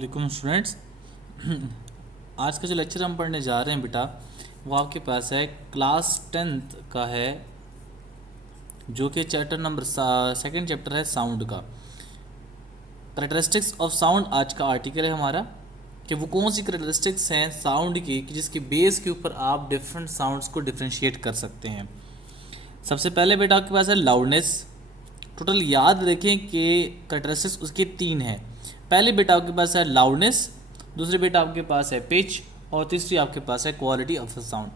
वालेकुम स्टूडेंट्स। आज का जो लेक्चर हम पढ़ने जा रहे हैं बेटा वो आपके पास है क्लास 10th का है, जो कि चैप्टर नंबर सेकंड चैप्टर है साउंड का। करेक्टरिस्टिक्स ऑफ साउंड आज का आर्टिकल है हमारा कि वो कौन सी करेक्टरिस्टिक्स हैं साउंड की कि जिसके बेस के ऊपर आप डिफरेंट साउंड्स को डिफ्रेंशिएट कर सकते हैं। सबसे पहले बेटा आपके पास है लाउडनेस। टोटल याद रखें कि करेक्टरिस्टिक्स उसके 3 हैं। पहले बेटा आपके पास है लाउडनेस, दूसरे बेटा आपके पास है पिच और तीसरी आपके पास है क्वालिटी ऑफ द साउंड।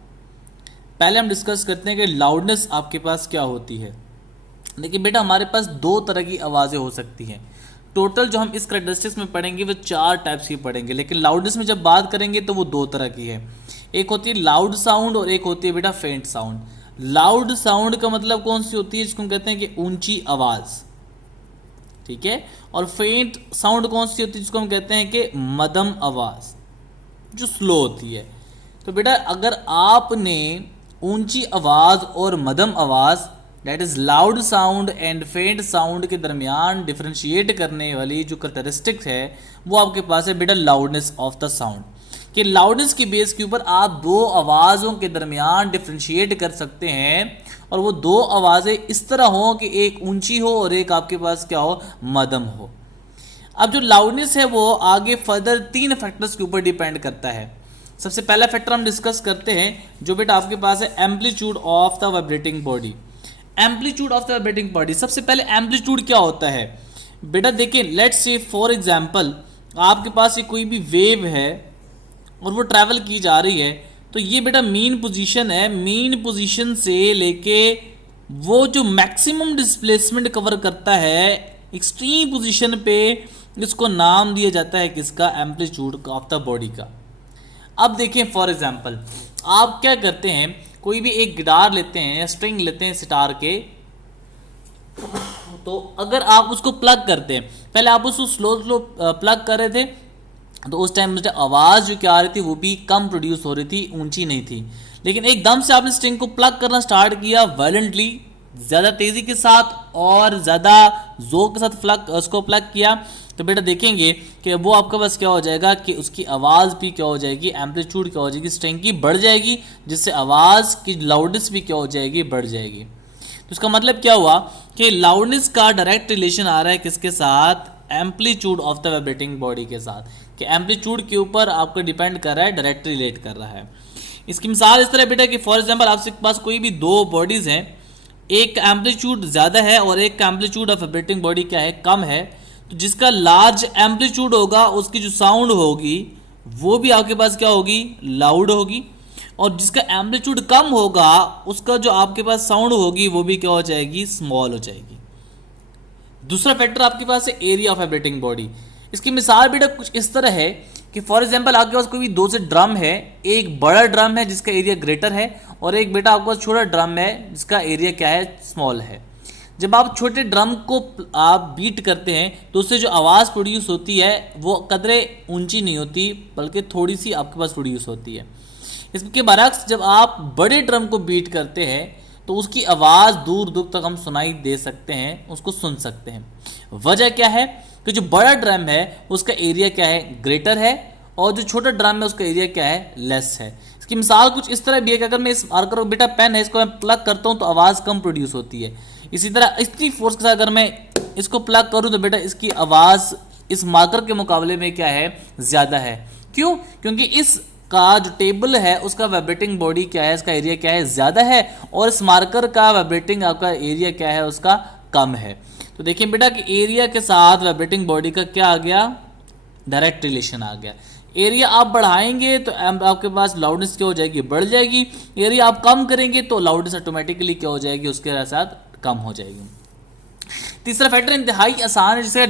पहले हम डिस्कस करते हैं कि लाउडनेस आपके पास क्या होती है। देखिए बेटा हमारे पास 2 तरह की आवाज़ें हो सकती हैं। टोटल जो हम इस करेक्टरिस्टिक्स में पढ़ेंगे वो 4 टाइप्स की पढ़ेंगे, लेकिन लाउडनेस में जब बात करेंगे तो वो 2 तरह की है। एक होती है लाउड साउंड और एक होती है बेटा फेंट साउंड। लाउड साउंड का मतलब कौन सी होती है, जिसको हम कहते हैं कि ऊंची आवाज़, ठीक है। और फेंट साउंड कौन सी होती है, जिसको हम कहते हैं कि मध्यम आवाज़, जो स्लो होती है। तो बेटा अगर आपने ऊंची आवाज़ और मध्यम आवाज़ that is loud sound and फेंट साउंड के दरमियान डिफ्रेंशिएट करने वाली जो करेक्टरिस्टिक्स है वो आपके पास है बेटा लाउडनेस ऑफ द साउंड। कि लाउडनेस की बेस के ऊपर आप 2 आवाज़ों के दरमियान डिफ्रेंशिएट कर सकते हैं और वो 2 आवाज़ें इस तरह हो कि एक ऊंची हो और एक आपके पास क्या हो, मध्यम हो। अब जो लाउडनेस है वो आगे फर्दर 3 फैक्टर्स के ऊपर डिपेंड करता है। सबसे पहला फैक्टर हम डिस्कस करते हैं जो बेटा आपके पास है amplitude of the vibrating body. Amplitude of the vibrating body, सबसे पहले एम्पलीट्यूड क्या होता है बेटा। देखिए लेट्स से फॉर एग्जांपल आपके पास ये कोई भी वेव है और वो ट्रैवल की जा रही है, तो ये बेटा मीन पोजीशन है। मीन पोजीशन से लेके वो जो मैक्सिमम डिस्प्लेसमेंट कवर करता है एक्सट्रीम पोजीशन पे, इसको नाम दिया जाता है किसका, एम्पलीट्यूड ऑफ द बॉडी का। अब देखें फॉर एग्जांपल आप क्या करते हैं, कोई भी एक गिटार लेते हैं या स्ट्रिंग लेते हैं सितार के, तो अगर आप उसको प्लग करते हैं, पहले आप उसको स्लो स्लो प्लग कर रहे थे तो उस टाइम मुझे आवाज़ जो क्या आ रही थी वो भी कम प्रोड्यूस हो रही थी, ऊंची नहीं थी। लेकिन एकदम से आपने स्ट्रिंग को प्लग करना स्टार्ट किया वायलेंटली, ज़्यादा तेज़ी के साथ और ज़्यादा जोर के साथ उसको प्लग किया, तो बेटा देखेंगे कि वो आपके पास क्या हो जाएगा कि उसकी आवाज़ भी क्या हो जाएगी, एम्पलीट्यूड क्या हो जाएगी, स्ट्रिंग की बढ़ जाएगी, जिससे आवाज़ की लाउडनेस भी क्या हो जाएगी, बढ़ जाएगी। तो इसका मतलब क्या हुआ कि लाउडनेस का डायरेक्ट रिलेशन आ रहा है किसके साथ, amplitude of the vibrating body के साथ, कि एम्पलीट्यूड के ऊपर आपको डिपेंड कर रहा है, डायरेक्ट रिलेट कर रहा है। इसकी मिसाल इस तरह बेटा कि फॉर एग्जांपल आपके पास कोई भी 2 बॉडीज़ हैं, एक का एम्पलीट्यूड ज़्यादा है और एक का एम्पलीट्यूड ऑफ वाइब्रेटिंग बॉडी क्या है, कम है। तो जिसका लार्ज एम्पलीट्यूड होगा उसकी जो साउंड होगी वो भी आपके पास क्या होगी, लाउड होगी, और जिसका एम्पलीट्यूड कम होगा उसका जो आपके पास साउंड होगी वो भी क्या हो जाएगी, स्मॉल हो जाएगी। दूसरा फैक्टर आपके पास है एरिया ऑफ वाइब्रेटिंग बॉडी। इसकी मिसाल बेटा कुछ इस तरह है कि फॉर एग्जांपल आपके पास कोई भी 2 से ड्रम है, एक बड़ा ड्रम है जिसका एरिया ग्रेटर है और एक बेटा आपके पास छोटा ड्रम है जिसका एरिया क्या है, स्मॉल है। जब आप छोटे ड्रम को आप बीट करते हैं तो उससे जो आवाज़ प्रोड्यूस होती है वो कदरे ऊंची नहीं होती बल्कि थोड़ी सी आपके पास प्रोड्यूस होती है। इसके बरक्स जब आप बड़े ड्रम को बीट करते हैं तो उसकी आवाज़ दूर दूर तक हम सुनाई दे सकते हैं, उसको सुन सकते हैं। वजह क्या है कि जो बड़ा ड्रम है उसका एरिया क्या है, ग्रेटर है, और जो छोटा ड्रम है उसका एरिया क्या है, लेस है। इसकी मिसाल कुछ इस तरह भी है कि अगर मैं इस मार्कर बेटा पेन है इसको मैं प्लग करता हूँ तो आवाज़ कम प्रोड्यूस होती है। इसी तरह इतनी फोर्स के साथ अगर मैं इसको प्लग करूँ तो बेटा इसकी आवाज़ इस मार्कर के मुकाबले में क्या है, ज़्यादा है। क्यों, क्योंकि इस का जो टेबल है उसका वाइब्रेटिंग बॉडी क्या है, इसका एरिया क्या है, ज़्यादा है, और इस मार्कर का वाइब्रेटिंग आपका एरिया क्या है, उसका कम है। तो देखिए बेटा कि एरिया के साथ वाइब्रेटिंग बॉडी का क्या आ गया, डायरेक्ट रिलेशन आ गया। एरिया आप बढ़ाएंगे तो आपके पास लाउडनेस क्या हो जाएगी, बढ़ जाएगी। एरिया आप कम करेंगे तो लाउडनेस ऑटोमेटिकली क्या हो जाएगी, उसके साथ कम हो जाएगी। तीसरा फैक्टर इंतहाई आसान है जिसका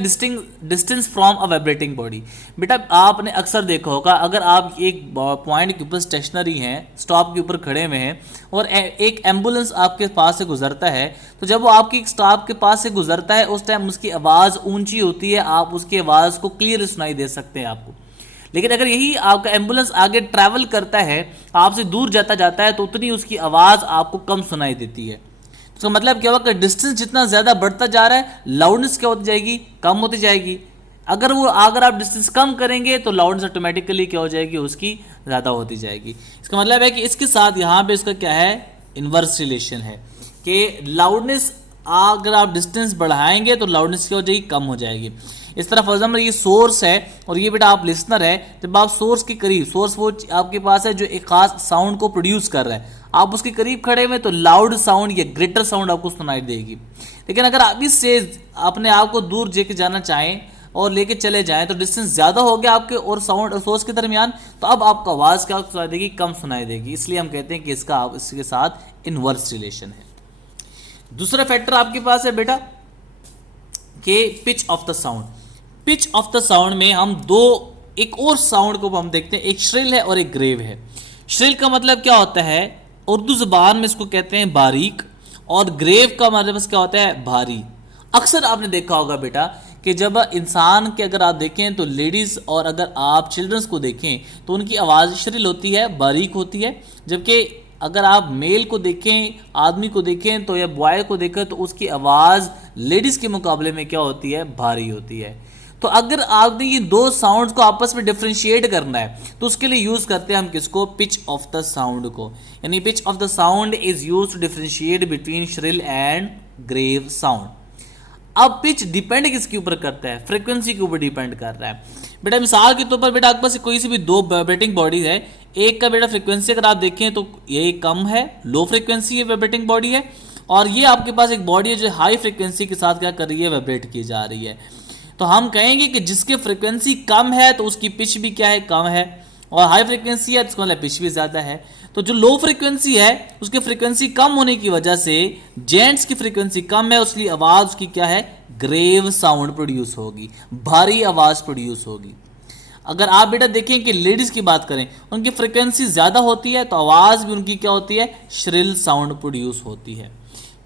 distance from a vibrating body. बेटा आपने अक्सर देखा होगा अगर आप एक पॉइंट के ऊपर स्टेशनरी हैं, स्टॉप के ऊपर खड़े हुए हैं और एक एम्बुलेंस आपके पास से गुजरता है, तो जब वो आपकी स्टॉप के पास से गुजरता है उस टाइम उसकी आवाज़ ऊंची होती है, आप उसकी आवाज़ को क्लियर सुनाई दे सकते हैं आपको। लेकिन अगर यही आपका एम्बुलेंस आगे ट्रैवल करता है, आपसे दूर जाता है, तो उतनी उसकी आवाज़ आपको कम सुनाई देती है। तो मतलब क्या होगा कि डिस्टेंस जितना ज़्यादा बढ़ता जा रहा है लाउडनेस क्या होती जाएगी, कम होती जाएगी। अगर आप डिस्टेंस कम करेंगे तो लाउडनेस ऑटोमेटिकली क्या हो जाएगी, उसकी ज़्यादा होती जाएगी। इसका मतलब है कि इसके साथ यहाँ पे इसका क्या है, इन्वर्स रिलेशन है कि लाउडनेस अगर आप डिस्टेंस बढ़ाएंगे तो लाउडनेस क्या हो जाएगी, कम हो जाएगी। इस तरह फॉर एग्जाम्पल ये सोर्स है और ये बेटा आप लिसनर है, जब आप सोर्स के करीब, सोर्स वो आपके पास है जो एक खास साउंड को प्रोड्यूस कर रहा है, आप उसके करीब खड़े हुए तो लाउड साउंड या ग्रेटर साउंड आपको सुनाई देगी। लेकिन अगर आप इससे अपने आप को दूर लेके जाना चाहें और लेके चले जाएं तो डिस्टेंस ज़्यादा हो गया आपके और साउंड और सोर्स के दरमियान, तो अब आपका आवाज़ क्या सुनाई देगी, कम सुनाई देगी। इसलिए हम कहते हैं कि इसका आप इसके साथ इन्वर्स रिलेशन है। दूसरा फैक्टर आपके पास है बेटा कि pitch of the sound. Pitch of the sound में हम एक और साउंड को हम देखते हैं, एक श्रिल है और एक ग्रेव है। श्रिल का मतलब क्या होता है, उर्दू ज़बान में इसको कहते हैं बारीक, और ग्रेव का मतलब क्या होता है, भारी। अक्सर आपने देखा होगा बेटा कि जब इंसान के अगर आप देखें तो लेडीज़ और अगर आप चिल्ड्रंस को देखें तो उनकी आवाज़ श्रिल होती है, बारीक होती है, जबकि अगर आप मेल को देखें, आदमी को देखें तो या बॉय को देखें तो उसकी आवाज़ लेडीज़ के मुकाबले में क्या होती है, भारी होती है। तो अगर आपने ये दो साउंड्स को आपस में डिफ्रेंशिएट करना है तो उसके लिए यूज़ करते हैं हम किसको, पिच ऑफ द साउंड को। यानी pitch of the sound is use to differentiate between shrill and grave sound. अब पिच डिपेंड किसके ऊपर करता है, फ्रीक्वेंसी के ऊपर डिपेंड कर रहा है। बेटा मिसाल के तौर पर बेटा आपके पास कोई सी भी दो वाइब्रेटिंग बॉडीज है, एक का बेटा फ्रीक्वेंसी अगर आप देखें तो ये कम है, लो फ्रीक्वेंसी है, वाइब्रेटिंग बॉडी है, और ये आपके पास एक बॉडी है जो हाई फ्रीक्वेंसी के साथ क्या कर रही है, वाइब्रेट की जा रही है। तो हम कहेंगे कि जिसकी फ्रीक्वेंसी कम है तो उसकी पिच भी क्या है, कम है, और हाई फ्रीक्वेंसी है तो उसका मतलब पिच भी ज़्यादा है। तो जो लो फ्रीक्वेंसी है उसकी फ्रीक्वेंसी कम होने की वजह से जेंट्स की फ्रीक्वेंसी कम है, उसकी आवाज़ की क्या है, ग्रेव साउंड प्रोड्यूस होगी, भारी आवाज़ प्रोड्यूस होगी। अगर आप बेटा देखें कि लेडीज़ की बात करें, उनकी फ्रीक्वेंसी ज़्यादा होती है तो आवाज़ भी उनकी क्या होती है, श्रिल साउंड प्रोड्यूस होती है।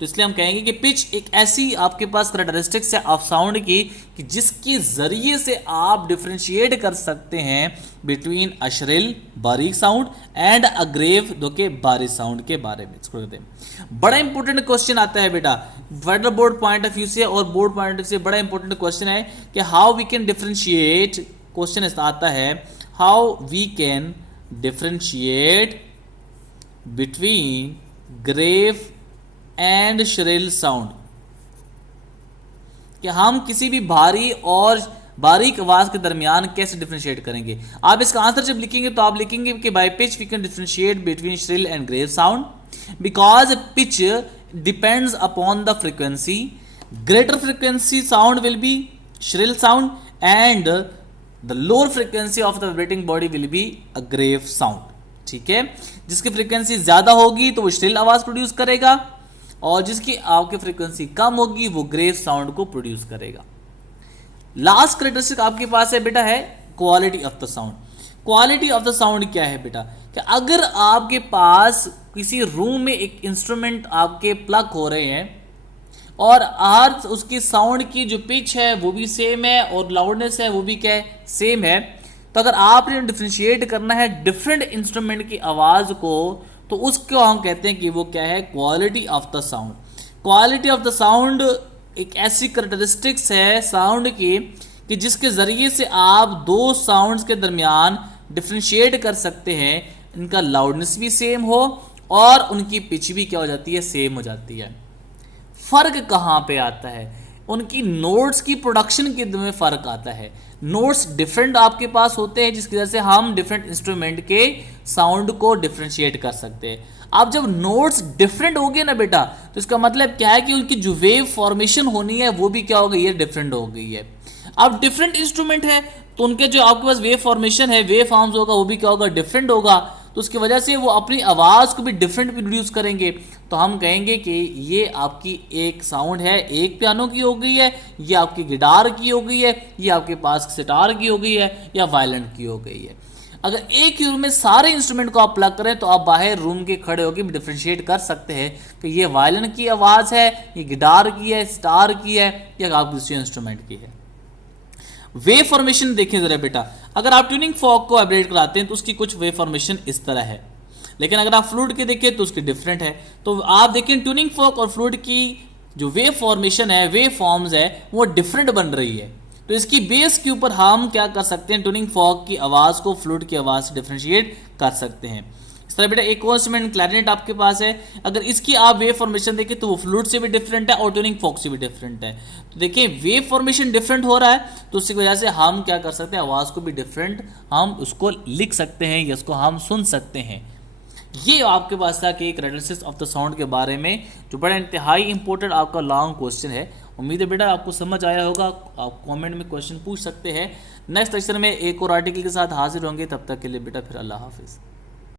तो इसलिए हम कहेंगे कि पिच एक ऐसी आपके पास करेक्टरिस्टिक्स है ऑफ साउंड की कि जिसके ज़रिए से आप डिफ्रेंशिएट कर सकते हैं बिटवीन अ श्रिल बारीक साउंड एंड अ ग्रेव जो कि भारी साउंड के बारे में। इसको कहते हैं बड़ा इंपॉर्टेंट क्वेश्चन आता है बेटा whether board point of view से और बोर्ड पॉइंट ऑफ व्यू से, बड़ा इंपॉर्टेंट क्वेश्चन है कि how we can differentiate, question आता है how we can differentiate between grave and shrill sound, कि हम किसी भी भारी और बारीक आवाज के दरमियान कैसे डिफरेंशिएट करेंगे। आप इसका आंसर जब लिखेंगे तो आप लिखेंगे कि by pitch we can differentiate between shrill and grave sound because pitch depends upon the frequency, greater frequency sound will be shrill sound and the lower frequency of the vibrating body will be a grave sound. ठीक है, जिसकी frequency ज्यादा होगी तो वो shrill आवाज produce करेगा और जिसकी आपकी फ्रीक्वेंसी कम होगी वो ग्रेव साउंड को प्रोड्यूस करेगा। लास्ट कैरेक्टरिस्टिक आपके पास है बेटा है quality of the sound. Quality of the sound क्या है बेटा, कि अगर आपके पास किसी रूम में एक इंस्ट्रूमेंट आपके प्लग हो रहे हैं और हर उसकी साउंड की जो पिच है वो भी सेम है और लाउडनेस है वो भी क्या है, सेम है, तो अगर आपने डिफ्रेंशिएट करना है डिफरेंट इंस्ट्रूमेंट की आवाज़ को तो उसको हम कहते हैं कि वो क्या है, quality of the sound. Quality of the sound एक ऐसी करेक्टरिस्टिक्स है साउंड की कि जिसके ज़रिए से आप दो साउंड्स के दरमियान डिफ्रेंशिएट कर सकते हैं, इनका लाउडनेस भी सेम हो और उनकी पिच भी क्या हो जाती है, सेम हो जाती है। फ़र्क कहाँ पे आता है, उनकी नोट्स की प्रोडक्शन के में फ़र्क आता है। नोट्स डिफरेंट आपके पास होते हैं जिसकी वजह से हम डिफरेंट इंस्ट्रूमेंट के साउंड को डिफ्रेंशिएट कर सकते हैं। अब जब नोट्स डिफरेंट हो गए ना बेटा तो इसका मतलब क्या है कि उनकी जो वेव फॉर्मेशन होनी है वो भी क्या हो गई है, डिफरेंट हो गई है। अब डिफरेंट इंस्ट्रूमेंट है तो उनके जो आपके पास वेव फॉर्मेशन है, वेव फॉर्म्स होगा वो भी क्या होगा, डिफरेंट होगा, तो उसकी वजह से वो अपनी आवाज़ को भी डिफरेंट प्रोड्यूस करेंगे। तो हम कहेंगे कि ये आपकी एक साउंड है, एक पियानो की हो गई है, ये आपकी गिटार की हो गई है, ये आपके पास सितार की हो गई है या वायलिन की हो गई है। अगर एक ही रूम में सारे इंस्ट्रूमेंट को आप प्लग करें तो आप बाहर रूम के खड़े होकर भी डिफ्रेंशिएट कर सकते हैं कि ये वायलिन की आवाज़ है, ये गिटार की है, सितार की है या आप किसी इंस्ट्रूमेंट की है। वेव फॉर्मेशन देखें जरा बेटा, अगर आप ट्यूनिंग फॉर्क को वाइब्रेट कराते हैं तो उसकी कुछ वेव फॉर्मेशन इस तरह है, लेकिन अगर आप फ्लूट के देखें तो उसकी डिफरेंट है। तो आप देखें ट्यूनिंग फॉर्क और फ्लूट की जो वेव फॉर्मेशन है, वेव फॉर्म्स है वो डिफरेंट बन रही है। तो इसकी बेस के ऊपर हम क्या कर सकते हैं, ट्यूनिंग फॉर्क की आवाज़ को फ्लूट की आवाज़ से डिफ्रेंशिएट कर सकते हैं। इस तरह बेटा एक और इंस्ट्रूमेंट क्लैरिनेट आपके पास है, अगर इसकी आप वेव फॉर्मेशन देखें तो वो फ्लूट से भी डिफरेंट है और ट्यूनिंग फॉर्क से भी डिफरेंट है। तो देखिए वेव फॉर्मेशन डिफरेंट हो रहा है, तो उसकी वजह से हम क्या कर सकते हैं, आवाज़ को भी डिफरेंट हम उसको लिख सकते हैं या उसको हम सुन सकते हैं। ये आपके पास था कि एक रेडनेस ऑफ द साउंड के बारे में, जो बड़ा इंतहाई इंपॉर्टेंट आपका लॉन्ग क्वेश्चन है। उम्मीद है बेटा आपको समझ आया होगा, आप कमेंट में क्वेश्चन पूछ सकते हैं। नेक्स्ट लेक्चर में एक और आर्टिकल के साथ हाजिर होंगे, तब तक के लिए बेटा फिर अल्लाह हाफिज़।